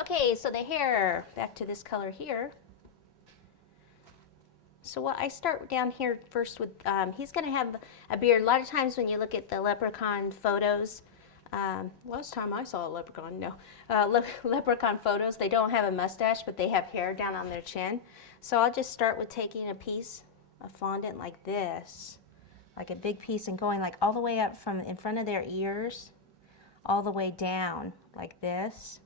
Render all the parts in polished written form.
Okay, so the hair, back to this color here. So what I start down here first with, he's going to have a beard. A lot of times when you look at the Leprechaun photos, last time I saw a leprechaun, no, leprechaun photos, they don't have a mustache, but they have hair down on their chin. So I'll just start with taking a piece of fondant like this, like a big piece, and going like all the way up from in front of their ears, all the way down like this.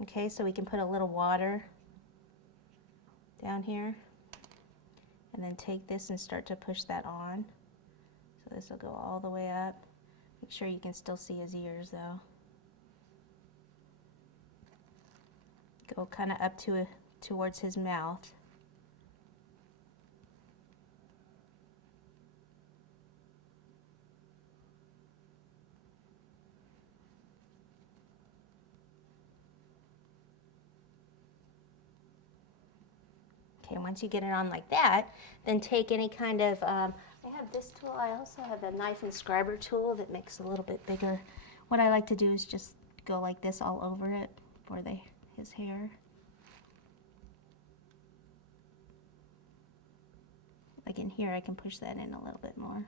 Okay, so we can put a little water down here, and then take this and start to push that on. So this will go all the way up. Make sure you can still see his ears though. Go kind of up towards his mouth. Okay, once you get it on like that, then take any kind of, I have this tool, I also have a knife and scriber tool that makes a little bit bigger. What I like to do is just go like this all over it for his hair. Like in here, I can push that in a little bit more.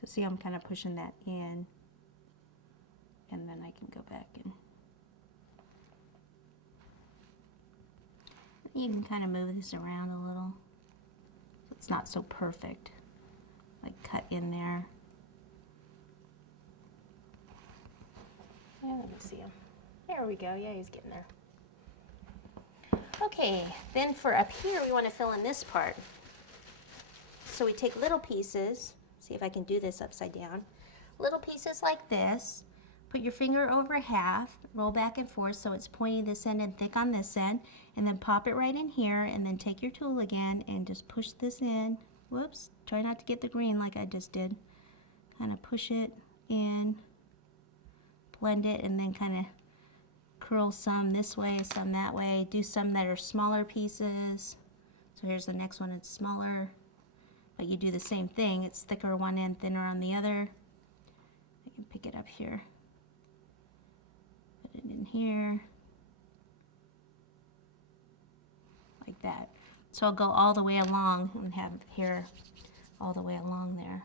So see, I'm kind of pushing that in, and then I can go back and you can kind of move this around a little so it's not so perfect, like cut in there. Yeah, let me see him. There we go. Yeah, he's getting there. Okay, then for up here, we want to fill in this part. So we take little pieces. See if I can do this upside down. Little pieces like this. Put your finger over half, roll back and forth so it's pointy this end and thick on this end, and then pop it right in here, and then take your tool again and just push this in. Whoops, try not to get the green like I just did. Kind of push it in, blend it, and then kind of curl some this way, some that way. Do some that are smaller pieces. So here's the next one, it's smaller. But you do the same thing. It's thicker one end, thinner on the other. I can pick it up here. Put it in here. Like that. So I'll go all the way along and have hair all the way along there.